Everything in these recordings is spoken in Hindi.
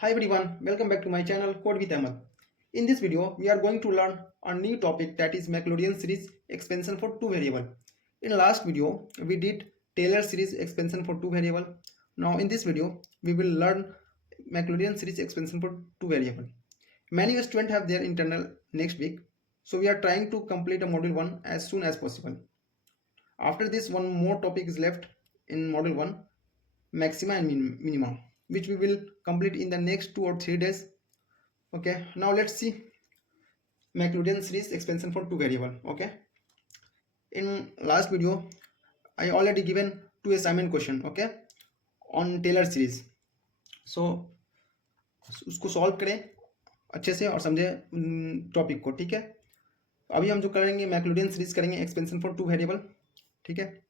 Hi everyone, welcome back to my channel Code with Ahmed. In this video, we are going to learn a new topic that is Maclaurin series expansion for two variable. In last video, we did Taylor series expansion for two variable. Now in this video, we will learn Maclaurin series expansion for two variable. Many students have their internal next week, so we are trying to complete a module 1 as soon as possible. After this, one more topic is left in module 1, maxima and minima, which we will complete in the next 2 or 3 days. Okay, now let's see Maclaurin series expansion for two variable. Okay, in last video I already given two assignment question, okay, on Taylor series. So उसको सॉल्व करें अच्छे से और समझे टॉपिक को, ठीक है। अभी हम जो करेंगे मैक्लोरियन सीरीज करेंगे एक्सपेंशन फॉर टू वेरिएबल, ठीक है।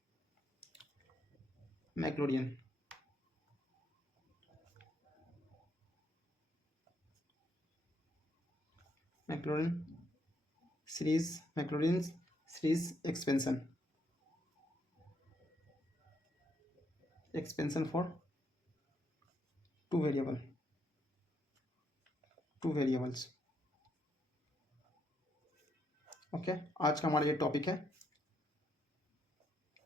Maclaurin series expansion for two variables. Okay, आज का हमारा ये टॉपिक है।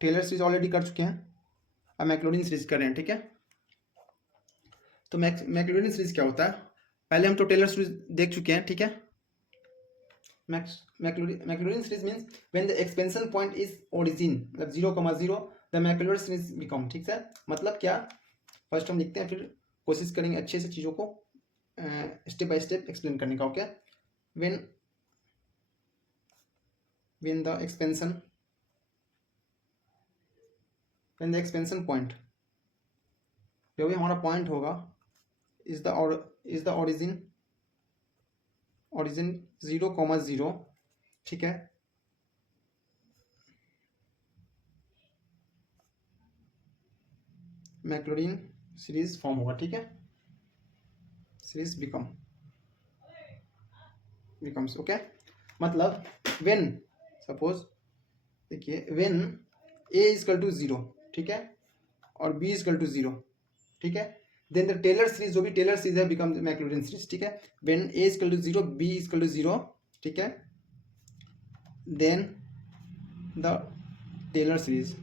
टेलर सीरीज ऑलरेडी कर चुके हैं, अब मैक्लॉरिन सीरीज कर रहे हैं, ठीक है। तो मैक्लॉरिन सीरीज क्या होता है, पहले हम तो टेलर सीरीज देख चुके हैं, ठीक है। Maclaurin series means when the expansion point is origin, मतलब 0,0 द मैक्लॉरिन सीरीज बिकम, ठीक है। मतलब क्या, फर्स्ट हम लिखते हैं, फिर कोशिश करेंगे अच्छे से चीज़ों को स्टेप बाय स्टेप एक्सप्लेन करने का। Okay, when the expansion point, जो भी हमारा पॉइंट होगा, इज द ओरिजिन 0,0, ठीक है। मैक्लॉरिन सीरीज फॉर्म होगा, ठीक है। Series becomes, okay. मतलब व्हेन सपोज देखिए, व्हेन a इजकल टू 0, ठीक है, और b इजकल टू 0, ठीक है, देन द टेलर सीरीज, जो भी टेलर सीरीज है, बिकम मैक्लॉरिन सीरीज, ठीक है। When a is equal to 0, b is equal to 0, ठीक है, then the Taylor series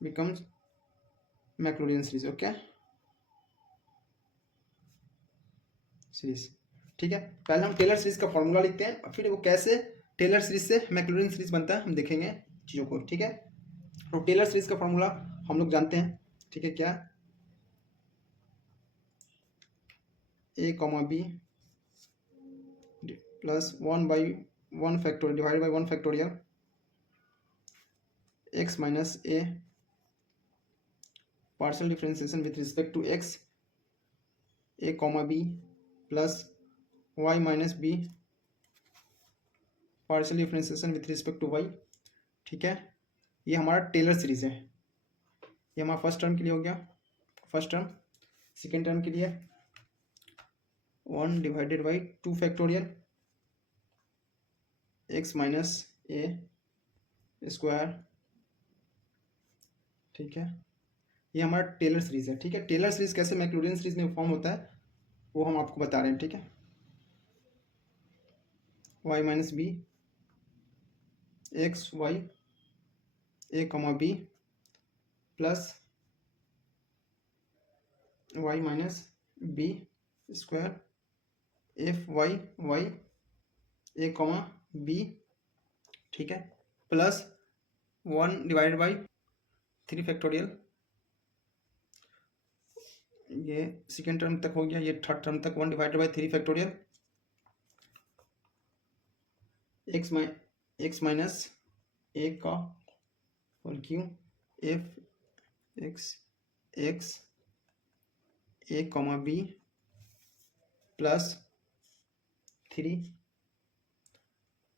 becomes Maclaurin series, okay, series, ठीक है। पहले हम टेलर सीरीज का फॉर्मूला लिखते हैं, फिर वो कैसे टेलर सीरीज से मैक्लॉरिन सीरीज बनता है हम देखेंगे चीज़ों को, ठीक है। तो टेलर सीरीज का फॉर्मूला हम लोग जानते हैं, ठीक है, क्या, a, b plus 1/1 factorial divided by 1 factorial x minus a partial differentiation with respect to x, a, b plus y minus b partial differentiation with respect to y, ठीक है। ये हमारा टेलर सीरीज है। ये हमारा फर्स्ट टर्म के लिए हो गया, फर्स्ट टर्म। सेकेंड टर्म के लिए 1 divided by 2 factorial x minus a square, ठीक है। ये हमारा टेलर सीरीज है, ठीक है। टेलर सीरीज कैसे मैक्लॉरिन सीरीज में फॉर्म होता है वो हम आपको बता रहे हैं, ठीक है। y minus B X Y a, b plus y minus b square f y a, b, ठीक है, प्लस 1 डिवाइडेड बाई 3 फैक्टोरियल। ये सेकेंड टर्म तक हो गया, ये थर्ड टर्म तक 1 divided by 3 factorial X minus A का whole cube F X A, B plus 3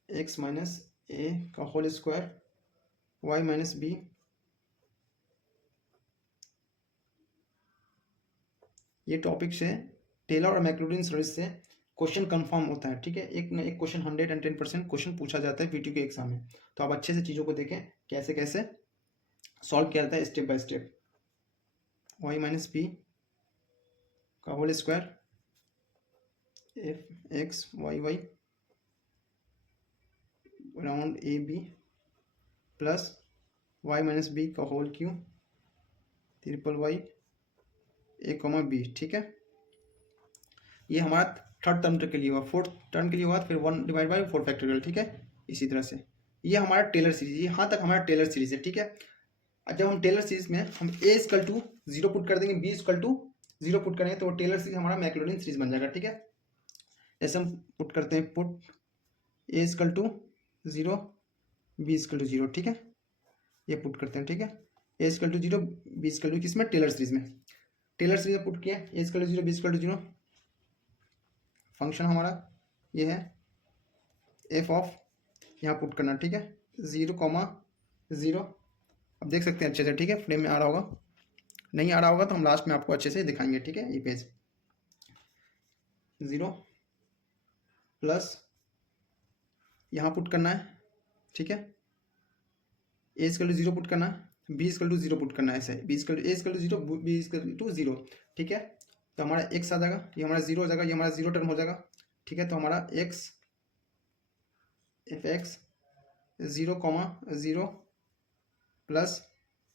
X minus A का whole square Y minus B. ये टॉपिक से टेलर और मैक्लॉरिन सीरीज से क्वेश्चन कंफर्म होता है, ठीक है। एक न एक क्वेश्चन 110% क्वेश्चन पूछा जाता है वीटीयू के एग्जाम में, तो आप अच्छे से चीज़ों को देखें। कैसे कैसे सॉल्व किया जाता है step by step. Y minus B का whole square F x Y Y round A B plus Y minus B का whole cube triple Y A comma B. ठीक है, ये हमारा थर्ड टर्म के लिए हुआ। फोर्थ टर्म के लिए हुआ फिर 1 डिवाइड बाई 4 फैक्टोरियल। ठीक है, इसी तरह से ये हमारा टेलर सीरीज, यहाँ तक हमारा टेलर सीरीज है। ठीक है, जब हम टेलर सीरीज में हम ए इक्वल टू 0 पुट कर देंगे, बी इक्वल टू 0 पुट करेंगे तो टेलर सीरीज हमारा मैक्लोरिन सीरीज बन जाएगा। ठीक है, ऐसे हम पुट करते हैं, put A equal to 0 B equal to 0। ठीक है, ये पुट करते हैं। ठीक है, A equal to 0 B equal to किसमें, टेलर सीरीज में। टेलर सीरीज में पुट किया A equal to 0 B equal to 0। Function हमारा ये है एफ ऑफ, यहाँ पुट करना। ठीक है, 0,0। अब देख सकते हैं अच्छे से। ठीक है, फ्रेम में आ रहा होगा, नहीं आ रहा होगा तो हम लास्ट में आपको अच्छे से दिखाएंगे। ठीक है, ये पेज 0 प्लस यहाँ पुट करना है। ठीक है, ए इक्वल टू 0 पुट करना है, बी इक्वल टू 0 पुट करना है। ऐसे b equal to a equal to 0 B equal to 0। ठीक है, तो हमारा एक्स आ जाएगा, ये हमारा 0 हो जाएगा, ये हमारा 0 टर्म हो जाएगा। ठीक है, तो हमारा x f x 0,0 plus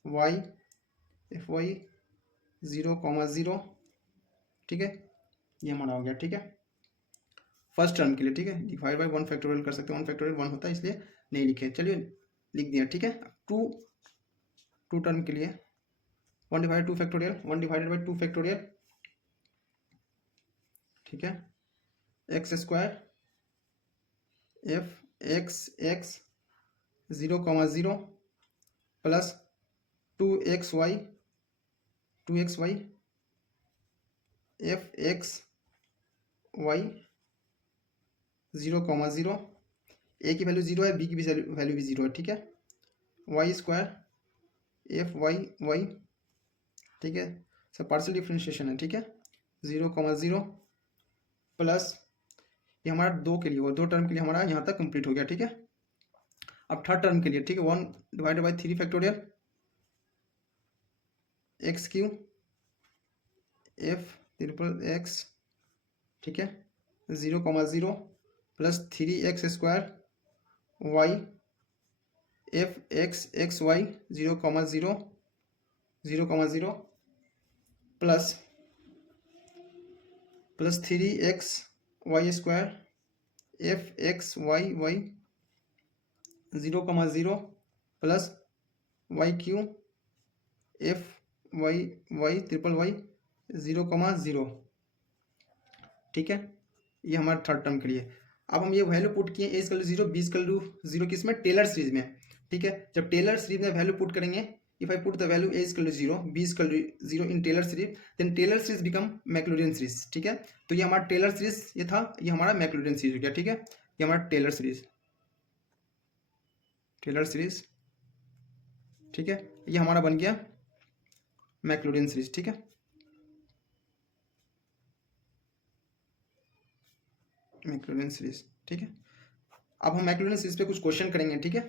y f y 0,0। ठीक है, ये हमारा हो गया। ठीक है, फर्स्ट टर्म के लिए। ठीक है, डिवाइड बाई 1 फैक्टोरियल कर सकते हैं, 1 फैक्टोरियल 1 होता है इसलिए नहीं लिखे, चलिए लिख दिया। ठीक है, टू टर्म के लिए 1 divide 2 factorial, 1 divided by 2 factorial. ठीक है, x square F x x 0,0 plus 2xy f x Y 0,0। A की वैल्यू 0 है, बी की भी वैल्यू भी 0 है। ठीक है, y square f y y. ठीक है, सब पार्शियल डिफ्रेंशिएशन है। ठीक है, 0,0 प्लस ये हमारा 2 के लिए, वो 2 टर्म के लिए हमारा यहाँ तक कंप्लीट हो गया। ठीक है, अब थर्ड टर्म के लिए। ठीक है, 1 divided by 3 factorial x cube f triple x. ठीक है, 0,0 plus 3x square y F x x Y 0,0 plus 3x y square F x Y y 0,0 plus y cube f y y triple y 0,0। ठीक है, ये हमारा थर्ड टर्म के लिए। अब हम ये वैल्यू पुट किए, A equal to 0 B equal to 0 किसमें, टेलर सीरीज में। ठीक है, जब टेलर सीरीज में वैल्यू पुट करेंगे, if I put the value A equal to 0 B equal to 0 in Taylor series, then Taylor series become Maclaurin series. ठीक है, तो ये हमारा टेलर सीरीज ये था, ये हमारा मैक्लोरिन सीरीज हो गया। ठीक है, ये हमारा टेलर सीरीज ठीक है, ये हमारा बन गया मैक्लोरिन सीरीज। ठीक है, मैक्लोरिन सीरीज। ठीक है, अब हम मैक्लोरिन सीरीज पे कुछ क्वेश्चन करेंगे। ठीक है,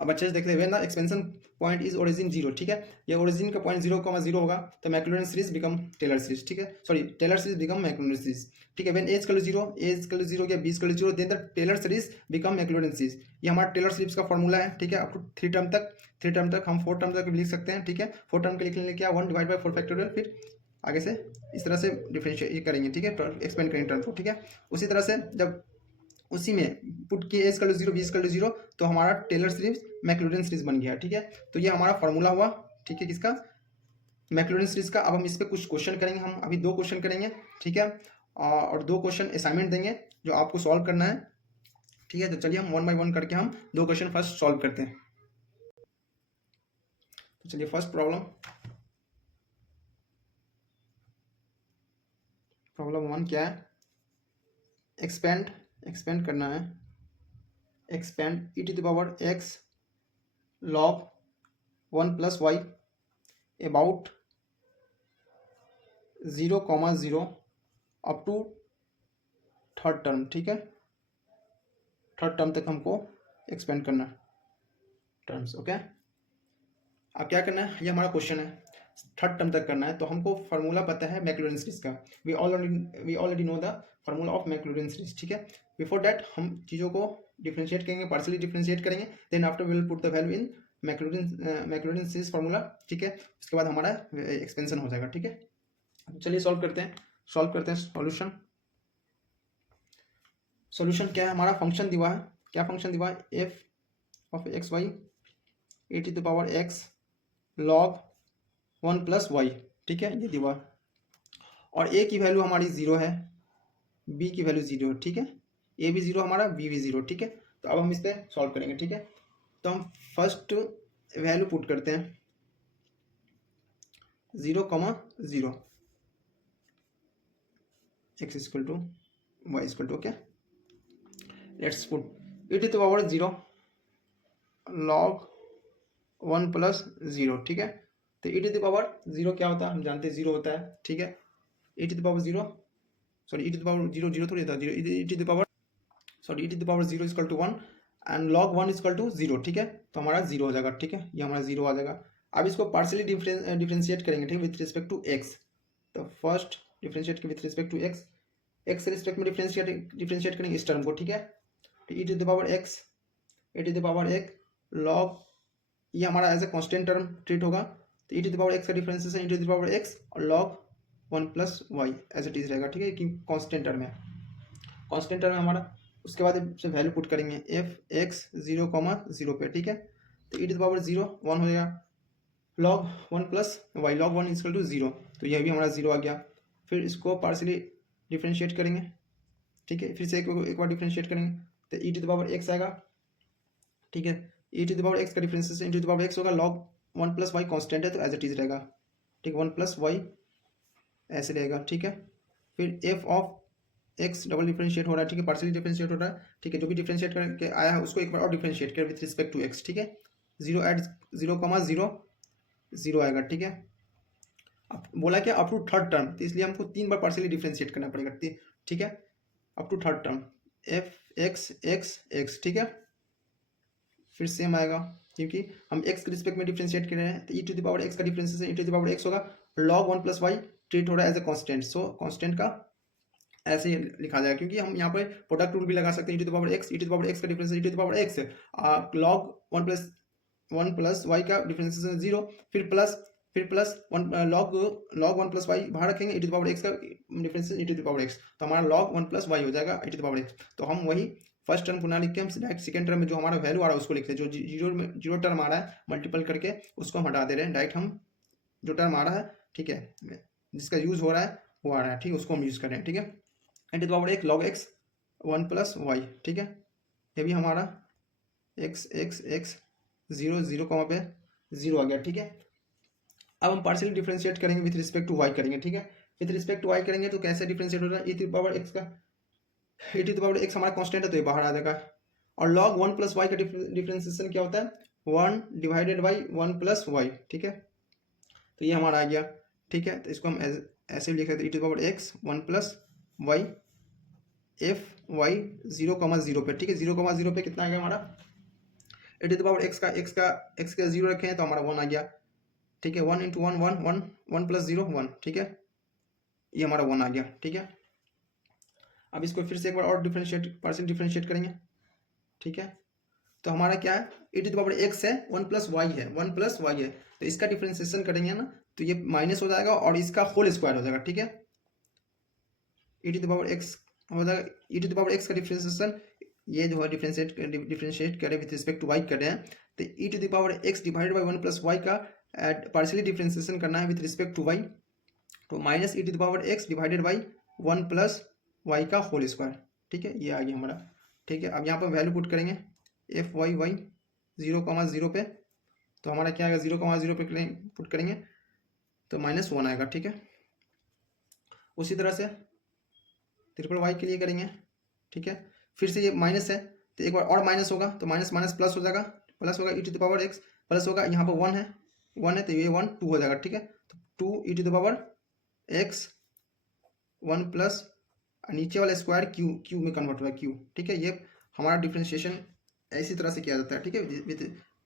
अब अच्छे से देखते हैं, एक्सपेंशन पॉइंट इज ओरिजिन 0। ठीक है, ये ओरिजिन का पॉइंट 0,0 होगा तो Maclaurin series become Taylor series. ठीक है, sorry Taylor series become Maclaurin series. ठीक है, व्हेन ए इक्वल टू 0 या B equal to 0 then the Taylor series become Maclaurin series. ये हमारा टेलर सीरीज का फॉर्मूला है। ठीक है, अप टू 3 टर्म तक हम 4 टर्म तक भी लिख सकते हैं। ठीक है, 4 टर्म के लिखने के लिए क्या, 1 डिवाइड बाई 4 फैक्टोरियल, फिर आगे से इस तरह से डिफरेंशिएट करेंगे। ठीक है, एक्सपेंड करेंगे टर्म को। ठीक है, उसी तरह से जब उसी में पुट किए A equal to 0 B equal to 0 तो हमारा टेलर सीरीज मैक्लोरिन सीरीज बन गया। ठीक है, तो ये हमारा फॉर्मूला हुआ। ठीक है, किसका, मैक्लोरिन सीरीज का। अब हम इस पे कुछ क्वेश्चन करेंगे, हम अभी 2 क्वेश्चन करेंगे। ठीक है, और 2 क्वेश्चन असाइनमेंट देंगे जो आपको सॉल्व करना है। ठीक है, तो चलिए हम 1 बाय 1 करके हम 2 क्वेश्चन फर्स्ट सॉल्व करते हैं। तो चलिए फर्स्ट प्रॉब्लम 1 क्या है, एक्सपेंड करना है, expand e to the power x log 1 plus y about 0,0 up to third term. ठीक है, थर्ड टर्म तक हमको एक्सपेंड करना है। टर्म्स। ओके, अब क्या करना है, ये हमारा क्वेश्चन है, थर्ड टर्म तक करना है। तो हमको फार्मूला पता है मैक्लॉरिन सीरीज का, we already know the formula of Maclaurin series, ठीक है। बिफोर दैट हम चीज़ों को डिफ्रेंशिएट करेंगे, पार्शियली डिफ्रेंशिएट करेंगे, then after we will put the value in Maclaurin series formula, ठीक है। उसके बाद हमारा एक्सपेंशन हो जाएगा, ठीक है। चलिए सॉल्व करते हैं सॉल्यूशन। सॉल्यूशन क्या है, हमारा फंक्शन दिया है, क्या फंक्शन दिया है, f of x y e to the power x log 1 plus y, ठीक है, ये दिया। और ए की वैल्यू हमारी 0 है, बी की वैल्यू 0 है, ठीक है। ए भी 0 हमारा, बी भी 0, ठीक है। तो अब हम इस पर सॉल्व करेंगे, ठीक है। तो हम फर्स्ट वैल्यू पुट करते हैं 0,0 x equal to y equal to, okay. Let's put e to the power 0 log 1 plus 0, ठीक है। तो e टू द पावर 0 क्या होता है, हम जानते हैं 0 होता है, ठीक है। e to the power 0, sorry e to the power 0 0 थोड़ी होता है, 0 e to the power, sorry e to the power 0 equal to 1 and log 1 equal to 0, ठीक है। तो हमारा 0 हो जाएगा, ठीक है, ये हमारा 0 आ जाएगा। अब इसको पार्शियली डिफ्रेंशिएट करेंगे, ठीक है, विथ रिस्पेक्ट टू x। तो first differentiate with respect to x, x के रिस्पेक्ट में डिफ्रेंशिएट करेंगे इस टर्म को, ठीक है। तो e to the power x, e to the power x log, ये हमारा as a constant term treat होगा। तो e to the power x का differentiation e to the power x और log 1 plus y as it is रहेगा, ठीक है, कि कांस्टेंट टर्म है, कांस्टेंट टर्म है हमारा। उसके बाद से वैल्यू पुट करेंगे एफ एक्स 0,0 पे, ठीक है। तो e टू द पावर 0 1 हो जाएगा, log 1 plus y log 1 equal to 0, तो यह भी हमारा 0 आ गया। फिर इसको पार्शियली डिफ्रेंशिएट करेंगे, ठीक है, फिर से एक बार डिफ्रेंशिएट करेंगे तो e to the power x आएगा, ठीक है। e to the power x का differentiation e to the power x होगा, log 1 प्लस वाई कॉन्स्टेंट है तो एज इट इज रहेगा, ठीक, 1 प्लस वाई ऐसे रहेगा, ठीक है। फिर F of x double differentiate हो रहा है, ठीक है, पार्शियली डिफरेंशिएट हो रहा है, ठीक है। जो भी डिफरेंशिएट करके आया है उसको एक बार और डिफरेंशिएट कर विथ रिस्पेक्ट टू एक्स, ठीक है। 0 एट 0,0 0 आएगा, ठीक है। अब बोला क्या, अप टू थर्ड टर्म, तो इसलिए हमको 3 बार पार्शियली डिफरेंशिएट करना पड़ेगा, ठीक है, up to third term f x x x, ठीक है। फिर सेम आएगा क्योंकि हम x के रिस्पेक्ट में डिफरेंशिएट कर रहे हैं, तो e to the power x का differentiation e to the power x होगा, log 1 प्लस वाई ट्रीट हो रहा है as a constant, so constant का ऐसे ही लिखा जाएगा, क्योंकि हम यहाँ पर प्रोडक्ट रूल भी लगा सकते हैं, e to the power x, e to the power x का differentiation e to the power x log 1 plus Y का डिफरेंशिएशन 0, फिर प्लस 1 log 1 प्लस वाई बाहर रखेंगे, e to the power x का differentiation e to the power x, तो हमारा log 1 प्लस वाई हो जाएगा e to the power x। तो हम वही फर्स्ट टर्म को ना लिख के हम डायरेक्ट सेकंड टर्म में जो हमारा वैल्यू आ रहा है उसको लिखते हैं, जो जीरो टर्म आ रहा है मल्टीपल करके उसको हम हटा दे रहे हैं, डायरेक्ट हम जो टर्म आ रहा है, ठीक है, जिसका यूज हो रहा है वो आ रहा है, ठीक है, उसको हम यूज कर रहे हैं, ठीक है। एंड टू द पावर एक log x 1 प्लस वाई, ठीक है, ये भी हमारा x x x 0 0 कॉमा पे 0 आ गया, ठीक है। अब हम पार्शियली डिफरेंशिएट करेंगे विथ रिस्पेक्ट टू वाई करेंगे, ठीक है। विथ रिस्पेक्ट टू वाई करेंगे तो कैसे डिफरेंशिएट हो रहा है, e to the power x का e to the power x हमारा कांस्टेंट है तो ये बाहर आ जाएगा, और log 1 प्लस वाई का डिफरेंशिएशन क्या होता है 1 डिवाइडेड बाई 1 प्लस वाई, ठीक है। तो ये हमारा आ गया, ठीक है। तो इसको हम ऐसे भी लिख सकते हैं e to the power x 1 plus y f y 0,0 पे, ठीक है, 0,0 पे कितना आ गया हमारा e to the power x का 0 रखे हैं तो हमारा 1 आ गया, ठीक है। 1 इंटू 1 1 1 1 प्लस 0 1, ठीक है, ये हमारा 1 आ गया, ठीक है। अब इसको फिर से एक बार और पार्शियल डिफरेंशिएट करेंगे, ठीक है। तो हमारा क्या है e to the power x है 1 प्लस वाई है, 1 प्लस वाई है, तो इसका डिफरेंशिएशन करेंगे ना तो ये माइनस हो जाएगा और इसका होल स्क्वायर हो जाएगा, ठीक है। e to the power x हो जाएगा, e to the power x का डिफरेंशिएशन ये जो है डिफरेंशिएट करें विथ रिस्पेक्ट टू वाई कर रहे हैं, तो e to the power x divided by 1 plus Y का पार्शियली डिफरेंशिएशन करना है विथ रिस्पेक्ट टू वाई, तो minus e to the power x divided by 1 plus Y का होल स्क्वायर, ठीक है, ये आ गया हमारा, ठीक है। अब यहाँ पर वैल्यू पुट करेंगे एफ वाई वाई 0,0 पे, तो हमारा क्या आएगा 0,0 पे पुट करेंगे तो -1 आएगा, ठीक है। उसी तरह से ट्रिपल वाई के लिए करेंगे, ठीक है। फिर से ये माइनस है तो एक बार और माइनस होगा तो माइनस माइनस प्लस हो जाएगा, प्लस होगा e to the power x plus होगा, यहाँ पर 1 है तो ये 1 2 हो जाएगा, ठीक है। तो 2 e to the power x 1 plus नीचे वाला स्क्वायर क्यू में कन्वर्ट हुआ है क्यू, ठीक है। ये हमारा डिफरेंशिएशन ऐसी तरह से किया जाता है, ठीक है, विद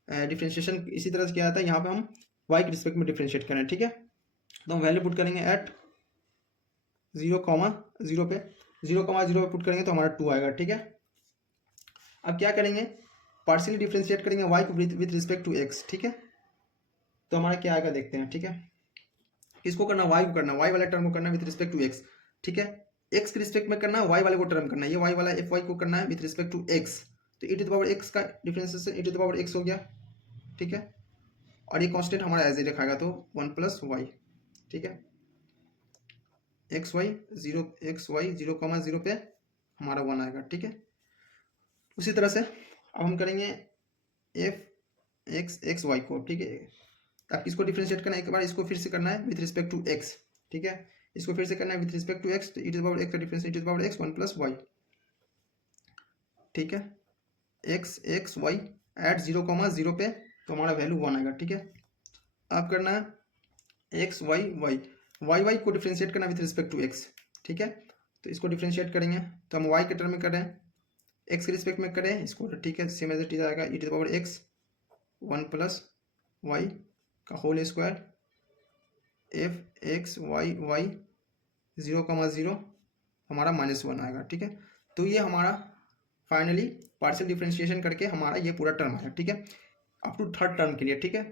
डिफ्रेंशिएशन इसी तरह से किया जाता है, यहाँ पे हम y के रिस्पेक्ट में डिफ्रेंशिएट करें, ठीक है। तो हम वैल्यू पुट करेंगे एट 0,0 पे, 0,0 पे पुट करेंगे तो हमारा 2 आएगा, ठीक है। अब क्या करेंगे, पार्शियली डिफ्रेंशिएट करेंगे y को विथ रिस्पेक्ट टू x, ठीक है। तो हमारा क्या आएगा देखते हैं, ठीक है। किसको करना, y को करना, y वाले टर्म को करना विथ रिस्पेक्ट टू x, ठीक है। x के रिस्पेक्ट में करना है, y वाले को टर्म करना है, ये y वाला fy को करना है विथ रिस्पेक्ट टू x। तो e to the power x का differentiation e to the power x हो गया, ठीक है। और ये कांस्टेंट हमारा एज ए रखाएगा तो 1 प्लस y, ठीक है। एक्स वाई 0,0 पे हमारा 1 आएगा, ठीक है। उसी तरह से अब हम करेंगे एफ एक्स वाई को, ठीक है। अब इसको डिफ्रेंशिएट करना है, एक बार इसको फिर से करना है विथ रिस्पेक्ट टू एक्स, ठीक है। इसको फिर से करना है विथ रिस्पेक्ट टू एक्स, तो e to the power x का difference e to the power x 1 plus y, ठीक है। एक्स वाई एट 0,0 पे तो हमारा वैल्यू 1 आएगा, ठीक है। अब करना है एक्स वाई वाई को डिफ्रेंशिएट करना विथ रिस्पेक्ट टू एक्स, ठीक है। तो इसको डिफ्रेंशिएट करेंगे तो हम वाई के टर्म में कर रहे हैं, एक्स के रिस्पेक्ट में करें इसको, ठीक है। सेम एज इट इज आएगा e to the power x 1 plus Y का whole square F x Y 0,0 हमारा -1 आएगा, ठीक है। तो ये हमारा फाइनली पार्शियल डिफ्रेंशिएशन करके हमारा ये पूरा टर्म आया, ठीक है, अप टू थर्ड टर्म के लिए, ठीक है।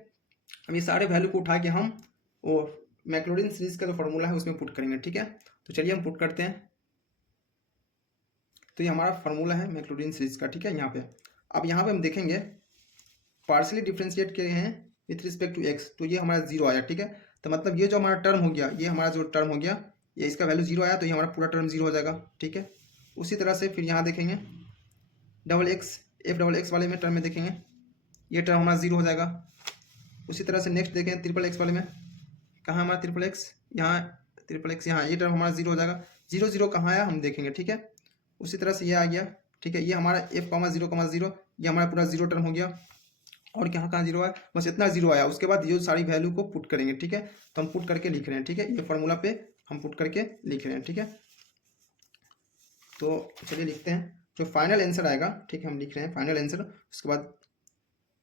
अब ये सारे वैल्यू को उठा के हम वो मैक्लॉरिन सीरीज का जो फॉर्मूला है उसमें पुट करेंगे, ठीक है। तो चलिए हम पुट करते हैं। तो ये हमारा फॉर्मूला है मैक्लॉरिन सीरीज का, ठीक है। यहाँ पे अब यहाँ पे हम देखेंगे पार्शियली डिफ्रेंशिएट किए हैं विथ रिस्पेक्ट टू एक्स, तो ये हमारा 0 आया, ठीक है। तो मतलब ये जो हमारा टर्म हो गया, ये हमारा जो टर्म हो गया, ये इसका वैल्यू 0 आया तो ये हमारा पूरा टर्म 0 हो जाएगा, ठीक है। उसी तरह से फिर यहाँ देखेंगे double x F double x वाले में टर्म में देखेंगे ये टर्म हमारा 0 हो जाएगा। उसी तरह से नेक्स्ट देखें ट्रिपल एक्स वाले में, कहाँ हमारा ट्रिपल एक्स, यहाँ ट्रिपल एक्स, यहाँ ये टर्म हमारा 0 हो जाएगा। 0 कहाँ आया हम देखेंगे, ठीक है। उसी तरह से ये आ गया, ठीक है। ये हमारा f, 0,0 ये हमारा पूरा 0 टर्म हो गया। और कहाँ कहाँ 0 आया, बस इतना 0 आया। उसके बाद ये सारी वैल्यू को पुट करेंगे, ठीक है। तो हम पुट करके लिख रहे हैं, ठीक है। ये फॉर्मूला पे हम पुट करके लिख रहे हैं, ठीक है। तो चलिए लिखते हैं जो फाइनल आंसर आएगा, ठीक है। हम लिख रहे हैं फाइनल आंसर। उसके बाद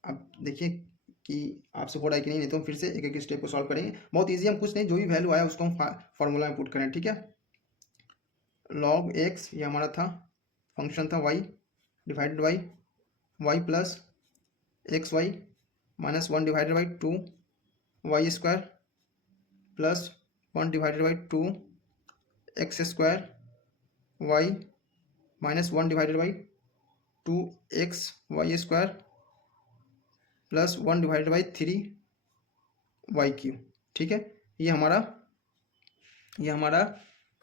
अब देखिए कि आपसे हो रहा है कि नहीं तो हम फिर से एक एक स्टेप को सॉल्व करेंगे। बहुत ईजी, हम कुछ नहीं, जो भी वैल्यू आया उसको हम फॉर्मूला में पुट करें, ठीक है। लॉग एक्स ये हमारा था, फंक्शन था y divided by y plus x y -1 divided by 2 y square plus 1 divided by 2 x square y -1 divided by 2 x y square plus 1 divided by 3 y cube, ठीक है। ये हमारा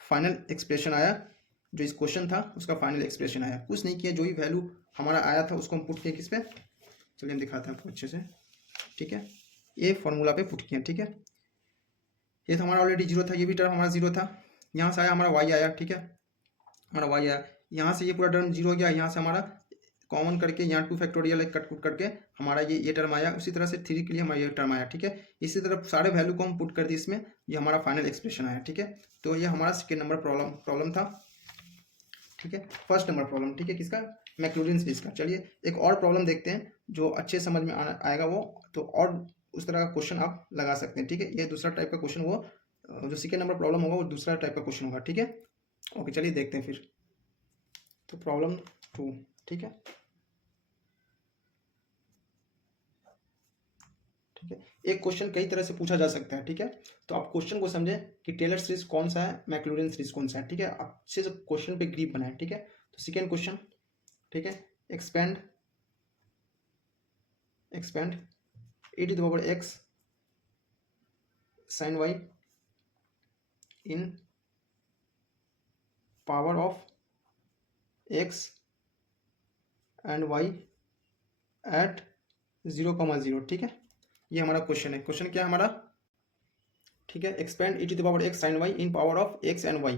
फाइनल एक्सप्रेशन आया, जो इस क्वेश्चन था उसका फाइनल एक्सप्रेशन आया। कुछ नहीं किया, जो भी वैल्यू हमारा आया था उसको हम पुट किए किस पे, चलिए हम दिखाते हैं आपको अच्छे से, ठीक है। ये फॉर्मूला पे पुट किया, ठीक है। ये तो हमारा ऑलरेडी 0 था, ये भी टर्म हमारा 0 था। यहाँ से आया हमारा y आया, ठीक है, हमारा y आया। यहाँ से ये पूरा टर्म 0 हो गया, यहाँ से हमारा कॉमन करके यहाँ 2 फैक्टोरियल कट कुट करके हमारा ये टर्म आया। उसी तरह से 3 के लिए हमारा ये टर्म आया, ठीक है। इसी तरह सारे वैल्यू को हम पुट कर दिए इसमें, ये हमारा फाइनल एक्सप्रेशन आया, ठीक है। तो ये हमारा सेकेंड नंबर प्रॉब्लम था, ठीक है। फर्स्ट नंबर प्रॉब्लम, ठीक है, किसका, मैक्लॉरिन सीरीज का। चलिए एक और प्रॉब्लम देखते हैं जो अच्छे समझ में आएगा वो, तो और उस तरह का क्वेश्चन आप लगा सकते हैं, ठीक है। ये दूसरा टाइप का क्वेश्चन, वो जो सेकेंड नंबर प्रॉब्लम होगा वो दूसरा टाइप का क्वेश्चन होगा, ठीक है। ओके चलिए देखते हैं फिर। तो प्रॉब्लम 2, ठीक है, ठीक है। एक क्वेश्चन कई तरह से पूछा जा सकता है, ठीक है। तो आप क्वेश्चन को समझें कि टेलर सीरीज कौन सा है, मैक्लॉरिन सीरीज कौन सा है, ठीक है। अच्छे से क्वेश्चन पे ग्रिप बनाए, ठीक है। तो सेकेंड क्वेश्चन, ठीक है, expand e to the power x sin y in power of x and y at 0,0, ठीक है। ये हमारा क्वेश्चन है। क्वेश्चन क्या है हमारा, ठीक है, expand e to the power x sin y in power of x and y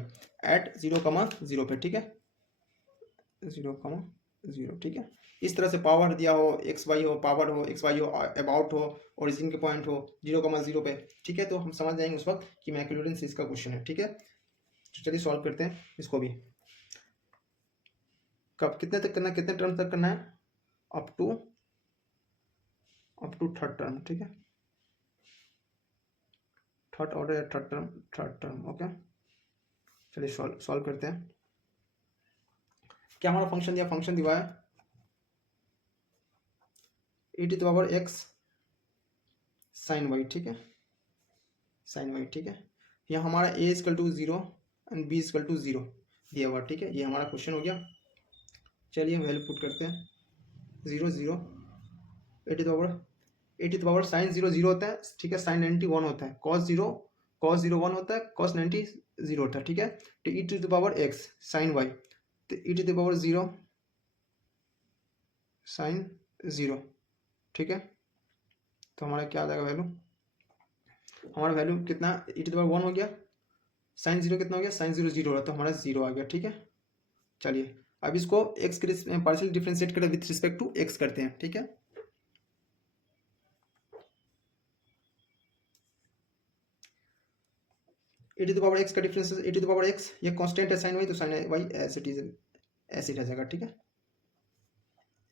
at 0,0 पे, ठीक है, 0,0, ठीक है। इस तरह से पावर दिया हो, एक्स वाई हो, पावर हो, एक्स वाई हो, अबाउट हो, ओरिजिन के पॉइंट हो 0,0 पे, ठीक है। तो हम समझ जाएंगे उस वक्त कि मैक्लॉरिन सीरीज का क्वेश्चन है, ठीक है। तो चलिए सॉल्व करते हैं इसको भी। कब कितने तक करना है, कितने टर्म तक करना है, up to up to third term, ठीक है, थर्ड ऑर्डर या थर्ड टर्म। ओके, चलिए सॉल्व करते हैं। क्या हमारा फंक्शन दिया, फंक्शन दिया है e to the power x sine y, ठीक है, साइन y, ठीक है। यहाँ हमारा a equal to 0 and b equal to 0 दिया हुआ, ठीक है, ये हमारा क्वेश्चन हो गया। चलिए वैल्यू पुट करते हैं, 0 0 ए टू द पावर साइन 0 0 होता है, ठीक है, साइन 90 1 होता है, कॉस 0 1 होता है, कॉस 90 0 होता है, ठीक है। तो E to the power x sine y, तो E to the power 0 sine 0, ठीक है। तो हमारा क्या आ जाएगा वैल्यू, हमारा वैल्यू कितना, ई टू द पावर 1 हो गया, साइन 0 कितना हो गया, साइन 0 0 हो रहा, तो हमारा 0 आ गया, ठीक है। चलिए अब इसको x के पार्शियल डिफरेंशिएट करें विथ रिस्पेक्ट टू x करते हैं, ठीक है। e to the power x का difference e to the power x, ये कांस्टेंट है साइन y, तो sine y as it is ऐसे रह जाएगा, ठीक है।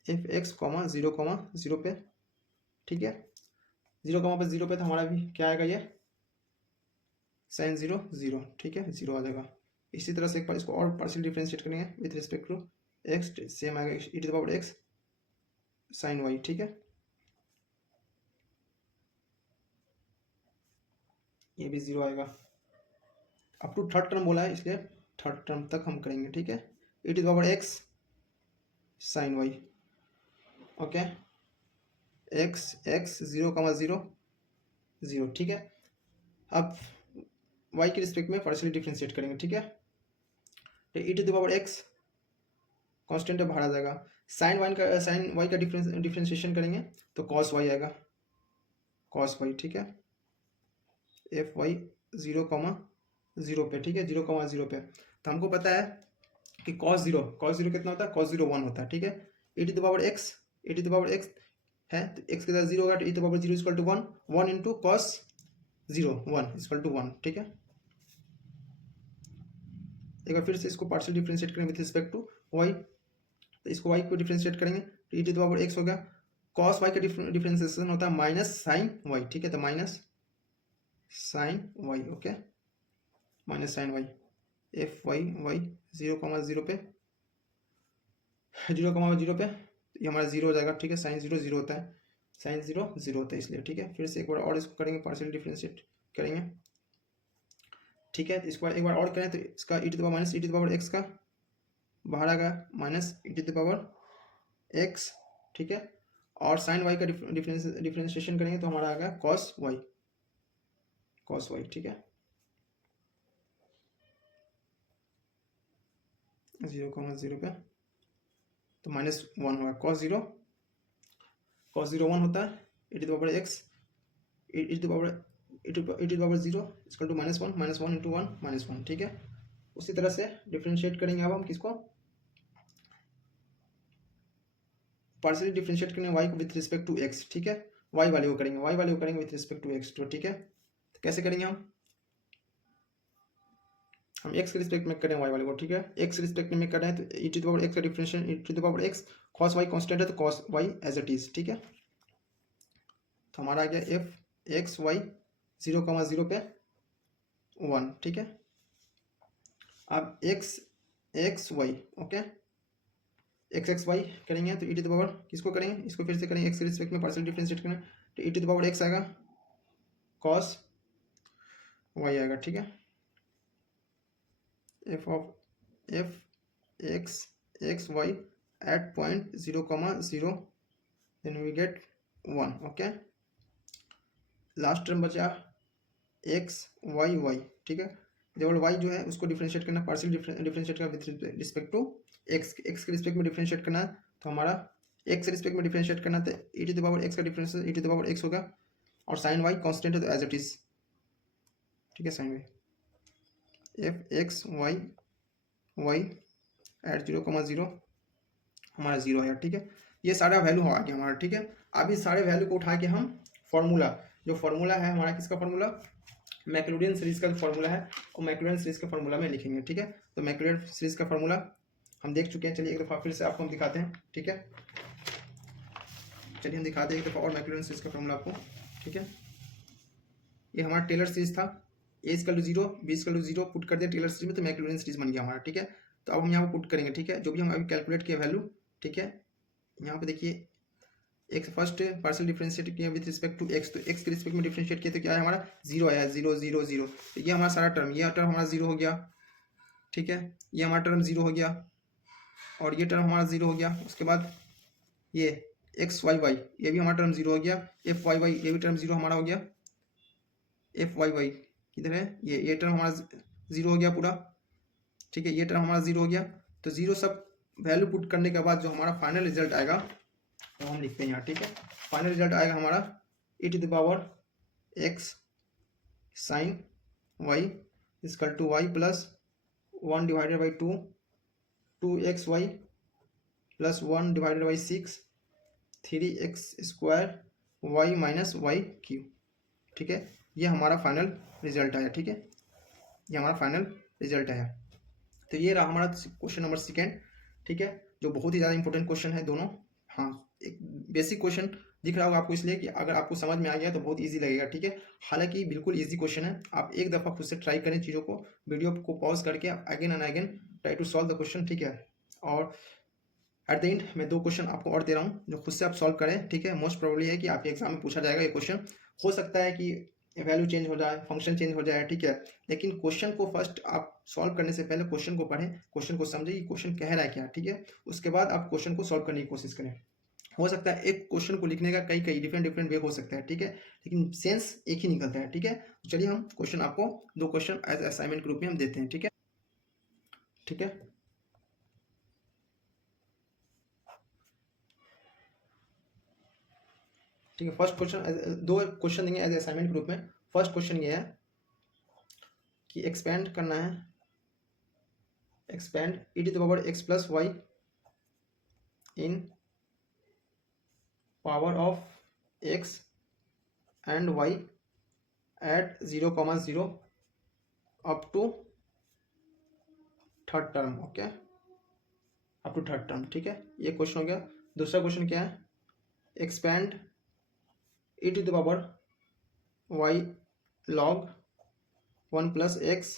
एफ एक्स कॉमा 0 पे, ठीक है, 0 पे तो हमारा भी क्या आएगा, ये साइन 0 0, ठीक है, 0 आ जाएगा। इसी तरह से एक बार इसको और पार्शियल डिफरेंशिएट करेंगे with respect to x, same आएगा e to the power x sine y, ठीक है, ये भी 0 आएगा। अप टू थर्ड टर्म बोला है, इसलिए थर्ड टर्म तक हम करेंगे, ठीक है। e to the power x sine y, okay, x 0 0, ठीक है। अब y के रिस्पेक्ट में पार्शियली डिफरेंशिएट करेंगे, ठीक है। तो e to the power x constant है, बाहर आ जाएगा, साइन y का डिफरेंशिएशन करेंगे तो cos y आएगा, cos y, ठीक है, एफ वाई 0 पे, ठीक है, 0 पे। तो हमको पता है कि cos 0 कितना होता है, cos 0 1 होता है, ठीक है। e to the power x है, तो x के साथ 0 होगा, तो e to the power 0 equal to 1 into cos 0 1 equal to 1, ठीक है। एक बार फिर से इसको पार्शियल डिफरेंशिएट करेंगे विथ रिस्पेक्ट टू y, तो इसको y को डिफरेंशिएट करेंगे तो e to the power x हो गया, cos y का डिफरेंशिएशन होता है माइनस साइन y, ठीक है, तो minus sine y, okay, minus sine y, F Y 0 पे, ये हमारा 0 हो जाएगा, ठीक है, साइन 0 0 होता है, साइन 0 0 होता है, इसलिए, ठीक है। फिर से एक बार और इसको करेंगे, पार्शियल डिफरेंशिएट करेंगे, ठीक है। तो इसको एक बार और करें तो इसका e to the power minus e to the power x का बाहर आ गया, minus e to the power x, ठीक है, और साइन y का डिफरेंशिएशन करेंगे तो हमारा आ गया cos y, ठीक है, 0 पे, तो माइनस 1 होगा, cos 0 1 होता है, e to the power x e to the power 0 equal to minus 1 into 1 minus 1, ठीक है। उसी तरह से डिफरेंशिएट करेंगे अब हम किसको, पार्शियली डिफरेंशिएट करेंगे y को विथ रिस्पेक्ट टू x, ठीक है, y वाले को करेंगे विथ रिस्पेक्ट टू x, तो ठीक है। तो कैसे करेंगे हम x के रिस्पेक्ट में करें y वाले को, ठीक है, x के रिस्पेक्ट में कर रहे हैं तो e to the power x का differentiation e to the power x, cos y constant है तो cos y as it is, ठीक है। तो हमारा आ गया एफ एक्स वाई 0 पे 1, ठीक है। अब X Y, okay, X Y करेंगे तो e टू द पावर किसको करेंगे, इसको फिर से करेंगे, x के रिस्पेक्ट में पार्शियल डिफरेंशिएट करें तो e to the power x आएगा, cos y आएगा, ठीक है। F x Y at point 0, 0 then we get 1, okay. Last term बचा एक्स वाई, ठीक है, जब वाई जो है उसको डिफरेंशिएट करना, पार्शियल डिफरेंशिएट करना विद रिस्पेक्ट टू एक्स के रिस्पेक्ट में डिफरेंशिएट करना, तो हमारा एक्स के रिस्पेक्ट में डिफरेंशिएट करना तो e to the power X का difference e to the power X होगा, और साइन वाई कांस्टेंट है तो एज इट इज, ठीक है, sine Y F x Y at 0, 0 हमारा 0 है, ठीक है। ये सारा वैल्यू आ गया हमारा, ठीक है। अब इस सारे वैल्यू को उठा के हम फॉर्मूला, जो फॉर्मूला है हमारा किसका फॉर्मूला, मैक्लॉरिन सीरीज का जो फॉर्मूला है वो मैक्लॉरिन सीरीज के फॉर्मूला में लिखेंगे, ठीक है। तो मैक्लॉरिन सीरीज का फॉर्मूला हम देख चुके हैं, चलिए एक दफ़ा फिर से आपको हम दिखाते हैं, ठीक है। चलिए हम दिखाते हैं एक दफ़ा और मैक्लॉरिन सीरीज का फॉर्मूला आपको, ठीक है। ये हमारा टेलर सीरीज था, A equal to 0, B equal to 0 put कर दिया टेलर सीरीज में, तो मैक्लॉरिन सीरीज बन गया हमारा, ठीक है। तो अब हम यहाँ पर पुट करेंगे, ठीक है, जो भी हम अभी कैलकुलेट किया वैल्यू, ठीक है। यहाँ पे देखिए एक्स फर्स्ट पार्शियल डिफरेंशिएट किया विद रिस्पेक्ट टू एक्स, तो एक्स के रिस्पेक्ट में डिफरेंशिएट किया तो क्या है हमारा 0 आया, 0 0 0। तो ये हमारा सारा टर्म, ये टर्म हमारा 0 हो गया, ठीक है। ये हमारा टर्म 0 हो गया और ये टर्म हमारा 0 हो गया। उसके बाद ये एक्स वाई वाई, ये भी हमारा टर्म 0 हो गया। एफ वाई वाई, ये भी टर्म 0 हमारा हो गया। एफ वाई वाई किधर है, ये टर्म हमारा 0 हो गया पूरा, ठीक है। ये टर्म हमारा 0 हो गया। तो 0 सब वैल्यू पुट करने के बाद जो हमारा फाइनल रिजल्ट आएगा तो हम लिखते हैं यहाँ, ठीक है। फाइनल रिजल्ट आएगा हमारा e to the power x sine y equal to y plus 1 divided by 2, 2xy plus 1 divided by 6, 3x square y minus Y cube, ठीक है। ये हमारा फाइनल रिजल्ट आया, ठीक है। ये हमारा फाइनल रिजल्ट आया। तो ये रहा हमारा क्वेश्चन नंबर सेकेंड, ठीक है, जो बहुत ही ज़्यादा इंपॉर्टेंट क्वेश्चन है दोनों। हाँ, एक बेसिक क्वेश्चन दिख रहा होगा आपको, इसलिए कि अगर आपको समझ में आ गया तो बहुत इजी लगेगा, ठीक है। हालांकि बिल्कुल इजी क्वेश्चन है, आप एक दफ़ा खुद से ट्राई करें चीज़ों को, वीडियो को पॉज करके again and again try to solve the question, ठीक है। और एट द एंड मैं 2 क्वेश्चन आपको और दे रहा हूँ जो खुद से आप सॉल्व करें, ठीक है। मोस्ट प्रोबेबली है कि आपके एग्जाम में पूछा जाएगा ये क्वेश्चन, हो सकता है कि वैल्यू चेंज हो जाए, फंक्शन चेंज हो जाए, ठीक है। लेकिन क्वेश्चन को फर्स्ट आप सॉल्व करने से पहले क्वेश्चन को पढ़ें, क्वेश्चन को समझें कि क्वेश्चन कह रहा है क्या, ठीक है। उसके बाद आप क्वेश्चन को सॉल्व करने की कोशिश करें। हो सकता है एक क्वेश्चन को लिखने का कई डिफरेंट वे हो सकता है, ठीक है, लेकिन सेंस एक ही निकलता है, ठीक है। तो चलिए हम क्वेश्चन आपको 2 क्वेश्चन एज असाइनमेंट के रूप में हम देते हैं, ठीक है, ठीक है। ठीक है, फर्स्ट क्वेश्चन 2 क्वेश्चन देंगे एज असाइनमेंट ग्रुप में। फर्स्ट क्वेश्चन ये है कि एक्सपेंड करना है, expand e to the power x plus Y in power of x and y at 0,0 up to third term, okay, up to third term, ठीक है। ये क्वेश्चन हो गया। दूसरा क्वेश्चन क्या है, expand e to the power y log 1 plus x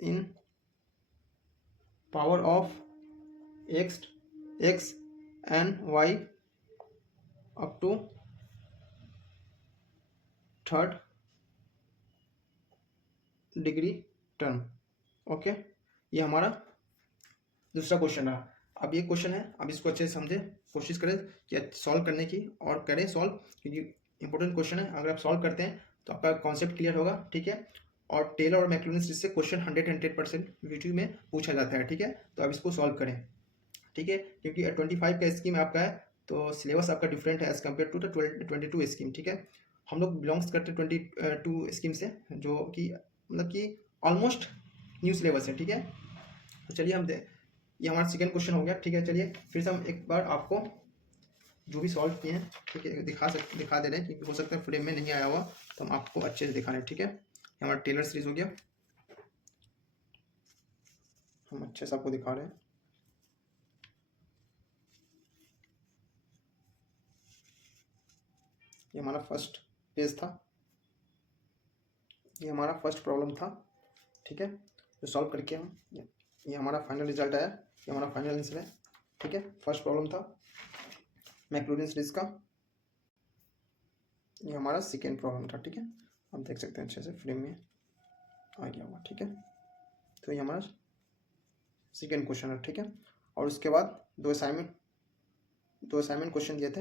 in power of x and y up to third degree term, okay. ये हमारा दूसरा क्वेश्चन रहा। अब ये क्वेश्चन है, अब इसको अच्छे से समझे, कोशिश करें कि सॉल्व करने की और करें सॉल्व, क्योंकि इंपॉर्टेंट क्वेश्चन है। अगर आप सॉल्व करते हैं तो आपका कॉन्सेप्ट क्लियर होगा, ठीक है। और टेलर और मैक्लॉरिन सीरीज से क्वेश्चन 100% वीडियो में पूछा जाता है, ठीक है। तो आप इसको सॉल्व करें, ठीक है, क्योंकि 25 का स्कीम आपका है तो सिलेबस आपका डिफरेंट है as compare to the 22 scheme, ठीक है। हम लोग बिलोंग्स करते हैं 22 स्कीम से, जो कि मतलब कि ऑलमोस्ट न्यू सिलेबस है, ठीक है। तो चलिए हम ये हमारा सेकेंड क्वेश्चन हो गया, ठीक है। चलिए फिर से हम एक बार आपको जो भी सॉल्व किए हैं, ठीक है, दिखा दे रहे हैं, क्योंकि हो सकता है फ्रेम में नहीं आया हुआ, तो हम आपको अच्छे से दिखा रहे हैं, ठीक है। हमारा टेलर सीरीज हो गया, हम अच्छे से आपको दिखा रहे हैं। ये हमारा फर्स्ट पेज था, ये हमारा फर्स्ट प्रॉब्लम था, ठीक है, जो सॉल्व करके हम ये हमारा फाइनल रिजल्ट आया, ये हमारा फाइनल आंसर है, ठीक है। फर्स्ट प्रॉब्लम था मैक्लॉरिन सीरीज का, ये हमारा सेकेंड प्रॉब्लम था, ठीक है। आप देख सकते हैं अच्छे से फ्रेम में आ गया हुआ, ठीक है। तो ये हमारा सेकेंड क्वेश्चन है, ठीक है। और उसके बाद 2 असाइनमेंट क्वेश्चन दिए थे,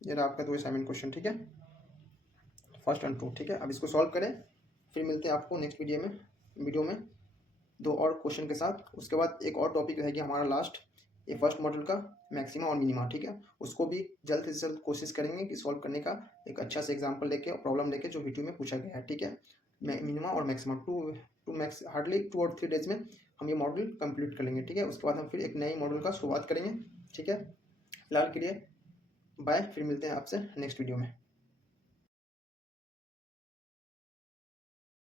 ये रहा आपका 2 असाइनमेंट क्वेश्चन, ठीक है, फर्स्ट एंड 2, ठीक है। अब इसको सॉल्व करें, फिर मिलते हैं आपको नेक्स्ट वीडियो में 2 और क्वेश्चन के साथ। उसके बाद एक और टॉपिक रहेगी हमारा लास्ट, ये फर्स्ट मॉड्यूल का मैक्सिमा और मिनिमा, ठीक है। उसको भी जल्द से जल्द कोशिश करेंगे कि सॉल्व करने का एक अच्छा सा एग्जांपल लेके और प्रॉब्लम लेके जो वीडियो में पूछा गया है, ठीक है। मिनिमा और मैक्सिमा हार्डली 2 और 3 डेज में हम ये मॉड्यूल कंप्लीट कर लेंगे, ठीक है। उसके बाद हम फिर एक नए मॉड्यूल का शुरुआत करेंगे, ठीक है। फिलहाल के लिए बाय, फिर मिलते हैं आपसे नेक्स्ट वीडियो में।